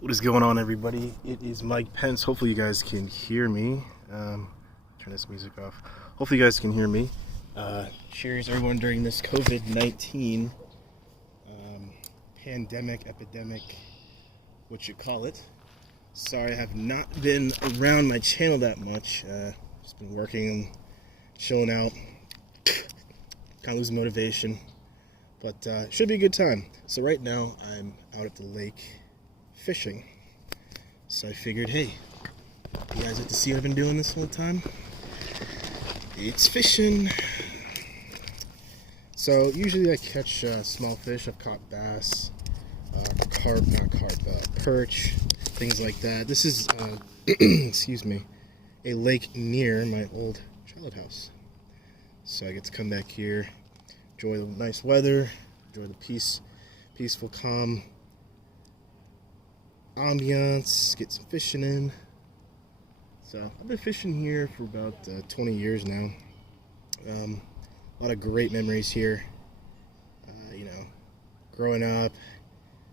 What is going on, everybody? It is Mike Pence. Hopefully you guys can hear me. Turn this music off. Hopefully you guys can hear me. Cheers everyone during this COVID-19 pandemic, epidemic, what you call it. Sorry I have not been around my channel that much. Just been working and chilling out. Kind of losing motivation. But it should be a good time. So right now I'm out at the lake fishing. So I figured, hey, you guys get to see what I've been doing this whole time? It's fishing. So usually I catch small fish. I've caught bass, perch, things like that. This is, excuse me, a lake near my old childhood house. So I get to come back here, enjoy the nice weather, enjoy the peaceful, calm ambiance, get some fishing in. So I've been fishing here for about 20 years now. A lot of great memories here. Growing up,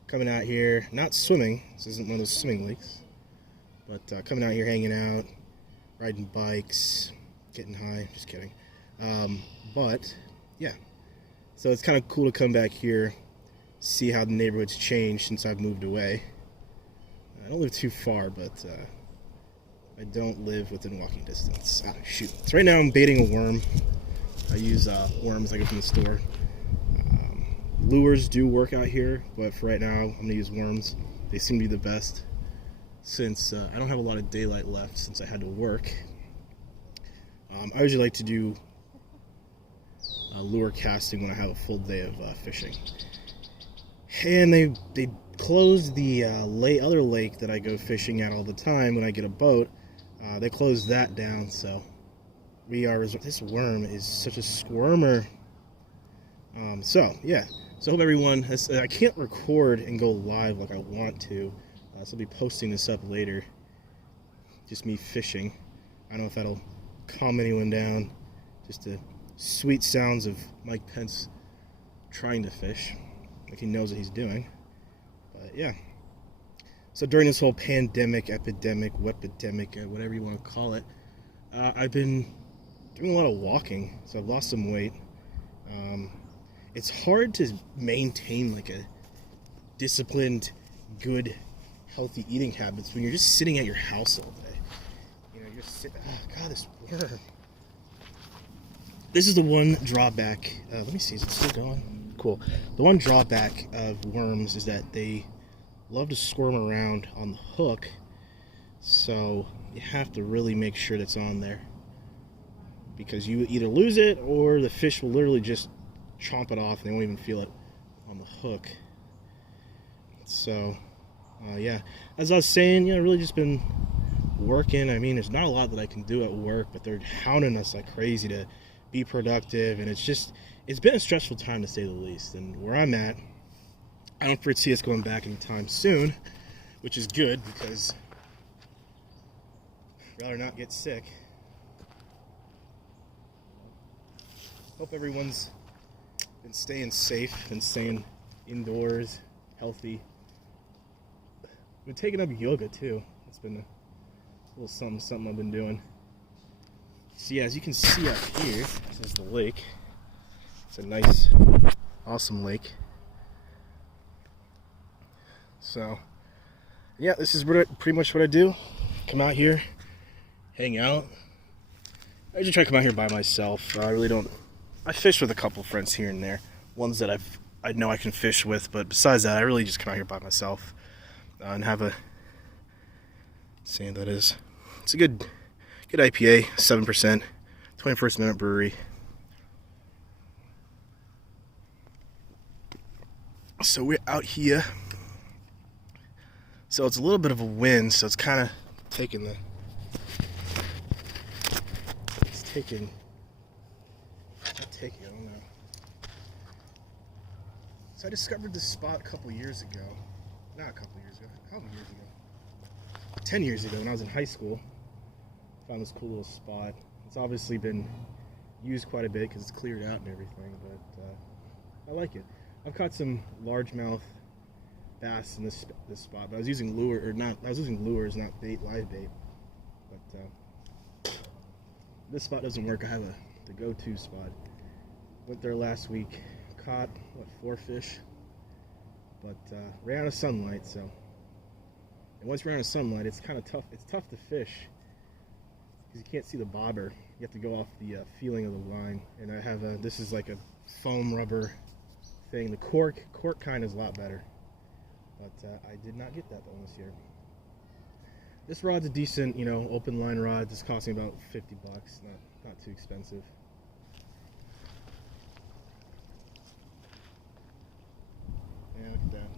coming out here, not swimming. This isn't one of those swimming lakes, but coming out here, hanging out, riding bikes, getting high. Just kidding. But yeah, so it's kind of cool to come back here, see how the neighborhood's changed since I've moved away. I don't live too far, but I don't live within walking distance. Shoot. So right now I'm baiting a worm. I use worms I get from the store. Lures do work out here, but for right now I'm going to use worms. They seem to be the best since I don't have a lot of daylight left since I had to work. I usually like to do lure casting when I have a full day of fishing. And they closed the other lake that I go fishing at all the time when I get a boat. They closed that down, so this worm is such a squirmer. So yeah, so I hope everyone I can't record and go live like I want to, so I'll be posting this up later. Just me fishing. I don't know if that'll calm anyone down. Just the sweet sounds of Mike Pence trying to fish, like he knows what he's doing. But yeah. So during this whole pandemic, epidemic, whatever you want to call it, I've been doing a lot of walking. So I've lost some weight. It's hard to maintain like a disciplined, good, healthy eating habits when you're just sitting at your house all day. You're sitting. Oh God, this worm. This is the one drawback. Let me see. Is it still going? Cool. The one drawback of worms is that they love to squirm around on the hook, so you have to really make sure that's on there, because you either lose it or the fish will literally just chomp it off and they won't even feel it on the hook. So yeah, as I was saying, I've really just been working. I mean, there's not a lot that I can do at work, but they're hounding us like crazy to be productive, and it's been a stressful time to say the least. And where I'm at, I don't foresee us going back anytime soon, which is good because I'd rather not get sick. Hope everyone's been staying safe and staying indoors, healthy. Been taking up yoga too. It's been a little something I've been doing. So yeah, as you can see up here, this is the lake. It's a nice, awesome lake. So yeah, this is pretty much what I do. Come out here, hang out. I usually try to come out here by myself. I really don't. I fish with a couple friends here and there, ones that I know I can fish with, but besides that, I really just come out here by myself and have a. See what that is. It's a good IPA, 7%, 21st Minute Brewery. So we're out here. So it's a little bit of a wind, so it's kind of taking I don't know. So I discovered this spot a couple years ago. Not a couple years ago. How many years ago? 10 years ago when I was in high school. Found this cool little spot. It's obviously been used quite a bit because it's cleared out and everything, but I like it. I've caught some largemouth bass in this spot. But I was using lures, not bait, live bait. But this spot doesn't work. I have the go-to spot. Went there last week, caught 4 fish, but ran out of sunlight. So, and once you're out of sunlight, it's kind of tough. It's tough to fish because you can't see the bobber. You have to go off the feeling of the line. And I have this is like a foam rubber thing. The cork kind is a lot better, but I did not get that one this year. This rod's a decent, open line rod. It's costing about $50. Not too expensive. Yeah, look at that.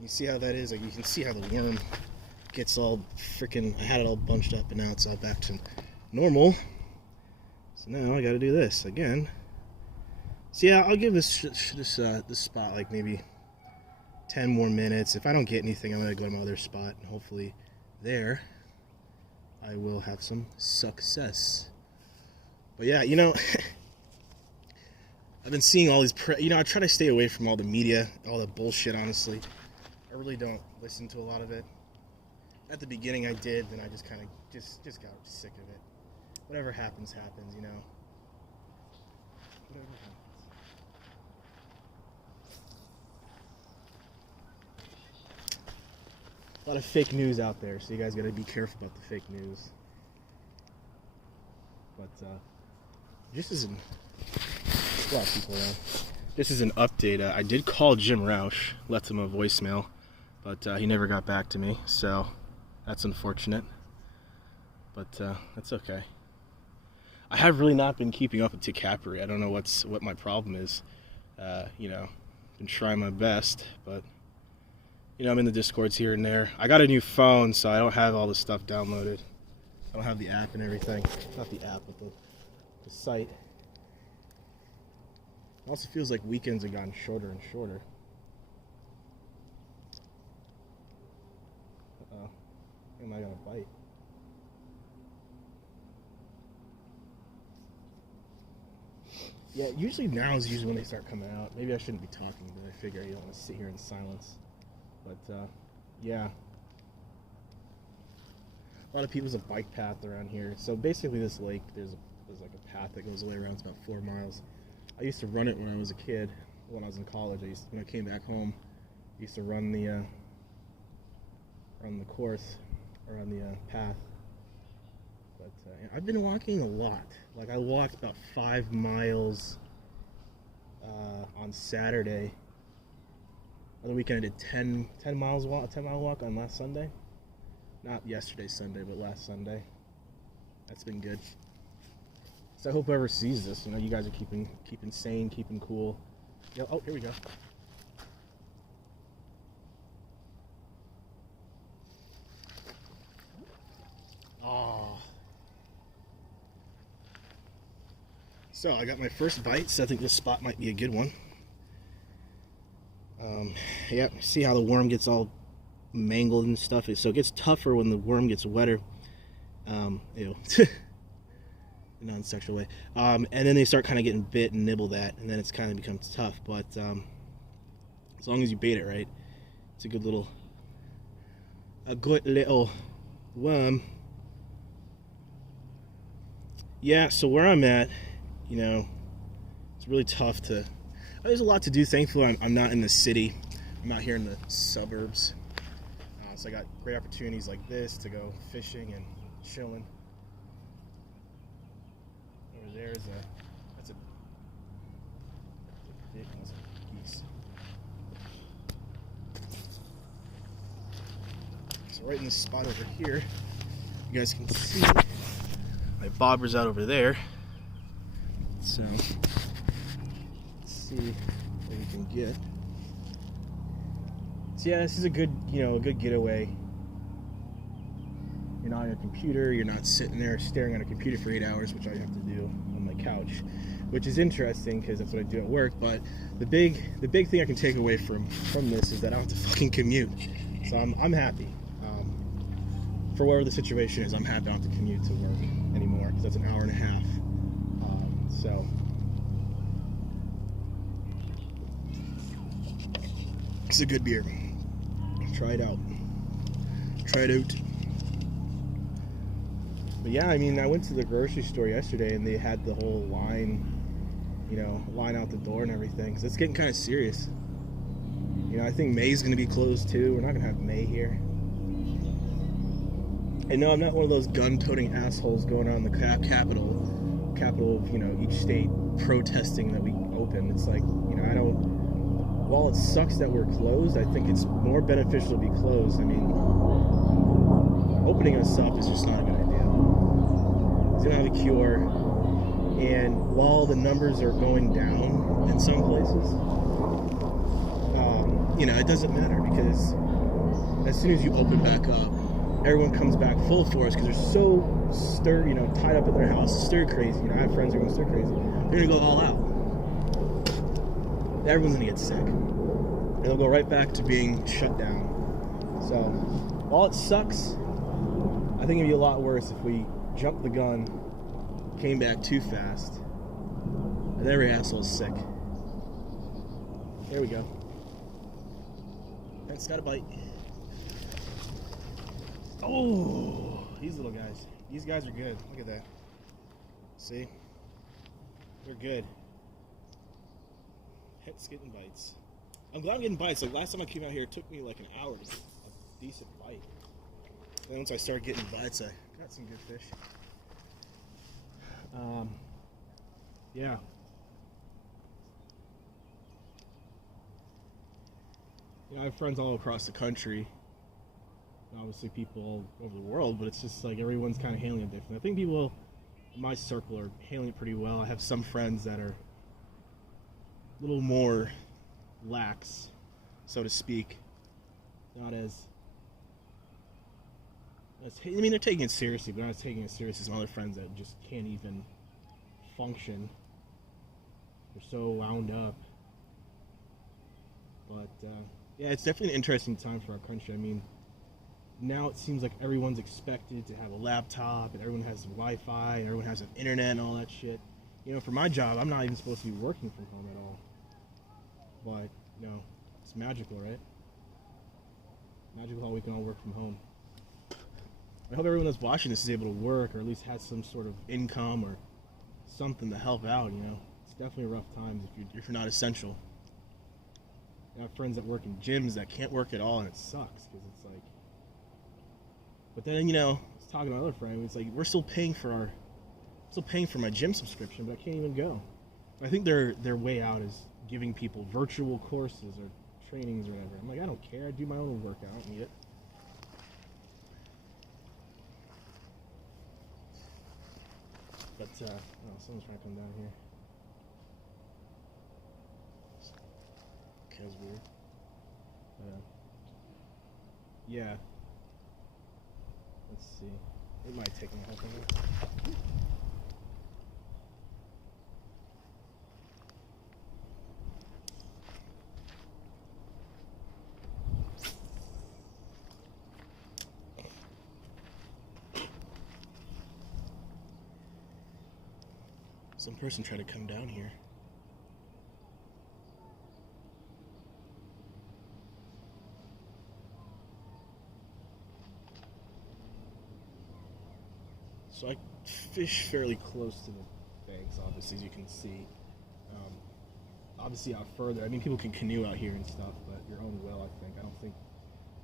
You see how that is? Like, you can see how the worm gets all freaking. I had it all bunched up, and now it's all back to normal. So now I got to do this again. So yeah, I'll give this spot like maybe 10 more minutes. If I don't get anything, I'm gonna go to my other spot, and hopefully there I will have some success. But yeah, I've been seeing all these I try to stay away from all the media, all the bullshit, honestly. I really don't listen to a lot of it. At the beginning I did, then I just kind of just got sick of it. Whatever happens, happens, Whatever happens. A lot of fake news out there, so you guys gotta be careful about the fake news. But just as a lot of people around. This is an update. I did call Jim Roush, left him a voicemail, but he never got back to me, so that's unfortunate. But that's okay. I have really not been keeping up with Ticapery. I don't know what my problem is. Been trying my best, but I'm in the Discords here and there. I got a new phone, so I don't have all the stuff downloaded. I don't have the app and everything. Not the app, but the site. It also feels like weekends have gotten shorter and shorter. Uh-oh. Am I gonna bite? Yeah, usually now is usually when they start coming out. Maybe I shouldn't be talking, but I figure you don't want to sit here in silence. But, yeah. A lot of people's a bike path around here. So basically this lake, there's like a path that goes all the way around. It's about 4 miles. I used to run it when I was a kid. When I was in college, when I came back home, I used to run the course, or on the path. But I've been walking a lot. Like, I walked about 5 miles on Saturday. On the weekend I did 10 mile walk on last Sunday. Not yesterday Sunday, but last Sunday. That's been good. So I hope whoever sees this, you guys are keeping sane, keeping cool. Oh, here we go. Oh. So I got my first bite, so I think this spot might be a good one. Yeah, see how the worm gets all mangled and stuff. So it gets tougher when the worm gets wetter. Ew. In a non-sexual way. And then they start kind of getting bit and nibble that, and then it's kind of becomes tough. But as long as you bait it right, it's a good little worm. Yeah, so where I'm at, it's really tough to. There's a lot to do. Thankfully, I'm not in the city. I'm out here in the suburbs. So I got great opportunities like this to go fishing and chilling. Over there is that's a big piece. So right in this spot over here, you guys can see my bobber's out over there. So let's see what we can get. So yeah, this is a good getaway. You're not on your computer, you're not sitting there staring at a computer for 8 hours, which I have to do on my couch, which is interesting because that's what I do at work. But the big thing I can take away from this is that I don't have to fucking commute. So I'm happy. For whatever the situation is, I'm happy I don't have to commute to work anymore, because that's an hour and a half. is a good beer. Try it out. Try it out. But yeah, I mean, I went to the grocery store yesterday and they had the whole line, line out the door and everything. So it's getting kind of serious. I think May's going to be closed too. We're not going to have May here. And no, I'm not one of those gun-toting assholes going around the capital of, each state protesting that we open. It's like, while it sucks that we're closed, I think it's more beneficial to be closed. I mean, opening us up is just not a good idea. It's going to have a cure. And while the numbers are going down in some places, it doesn't matter, because as soon as you open back up, everyone comes back full force because they're so tied up in their house, stir crazy. I have friends who are going stir crazy. They're going to go all out. Everyone's going to get sick. And they'll go right back to being shut down. So, while it sucks, I think it'd be a lot worse if we jumped the gun, came back too fast, and every asshole's sick. There we go. It's got a bite. Oh, these little guys. These guys are good. Look at that. See? They're good. Pet's getting bites. I'm glad I'm getting bites. Like, last time I came out here, it took me like an hour to get a decent bite. Then once I started getting bites, I got some good fish. Yeah. I have friends all across the country. Obviously people all over the world, but it's just like everyone's kind of handling it different. I think people in my circle are handling it pretty well. I have some friends that are a little more lax, so to speak. Not as they're taking it seriously, but not as taking it seriously as some other friends that just can't even function. They're so wound up. But yeah, it's definitely an interesting time for our country. I mean, now it seems like everyone's expected to have a laptop, and everyone has Wi-Fi, and everyone has an internet and all that shit. For my job, I'm not even supposed to be working from home at all. But, it's magical, right? Magical how we can all work from home. I hope everyone that's watching this is able to work, or at least has some sort of income or something to help out, It's definitely rough times if you're not essential. I have friends that work in gyms that can't work at all, and it sucks, because it's like... But then, I was talking to my other friend, it's like, we're still paying for my gym subscription, but I can't even go. I think their way out is giving people virtual courses or trainings or whatever. I'm like, I don't care. I do my own workout. I don't need it. But, someone's trying to come down here. Okay, that's weird. Yeah. Let's see. It might take me a whole thing. Some person tried to come down here. So I fish fairly close to the banks, obviously, as you can see. Obviously out further, I mean, people can canoe out here and stuff, but your own well, I think. I don't think...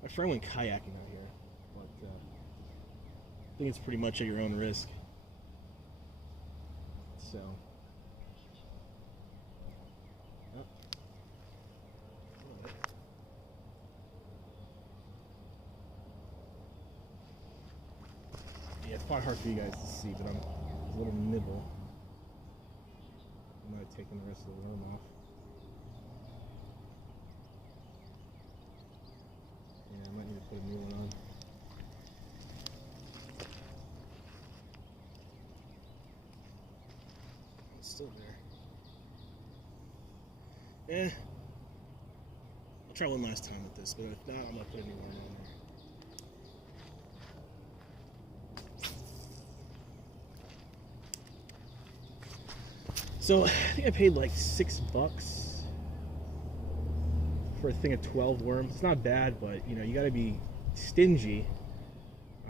My friend went kayaking out here, but I think it's pretty much at your own risk. So... Yeah, it's probably hard for you guys to see, but I'm a little nibble. I'm not taking the rest of the worm off. Yeah, I might need to put a new one on. It's still there. I'll try one last time with this, but if not, I'm gonna put a new one on there. So I think I paid like $6 for for a thing of 12 worms. It's not bad, but you know, you got to be stingy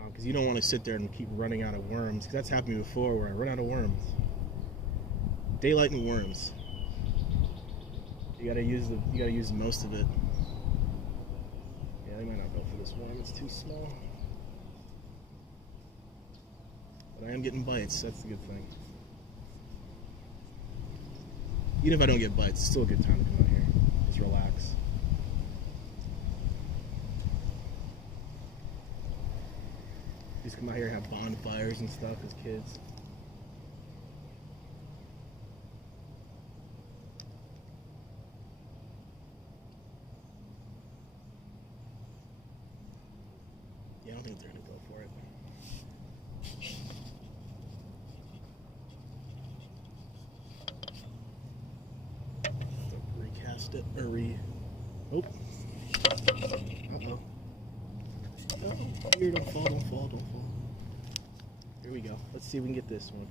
because you don't want to sit there and keep running out of worms. Because that's happened to me before, where I run out of worms. Daylight and worms. You gotta use most of it. Yeah, they might not go for this worm. It's too small. But I am getting bites. That's the good thing. Even if I don't get bites, it's still a good time to come out here. Just relax. Just come out here and have bonfires and stuff as kids. Yeah, I don't think they're gonna go for it. Recast it, or oh. Uh-oh. Oh, here, don't fall, don't fall, don't fall. Here we go. Let's see if we can get this one.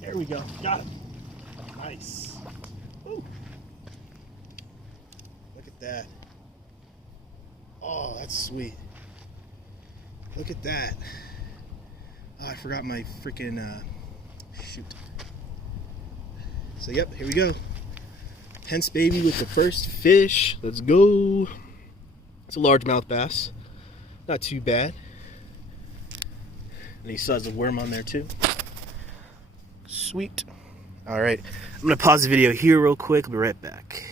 There we go. Got it. Nice. Ooh. Look at that. Oh, that's sweet. Look at that. Oh, I forgot my freaking shoot. So yep, here we go. Pence baby with the first fish. Let's go. It's a largemouth bass. Not too bad. And he still has a worm on there too. Sweet. All right, I'm gonna pause the video here real quick. I'll be right back.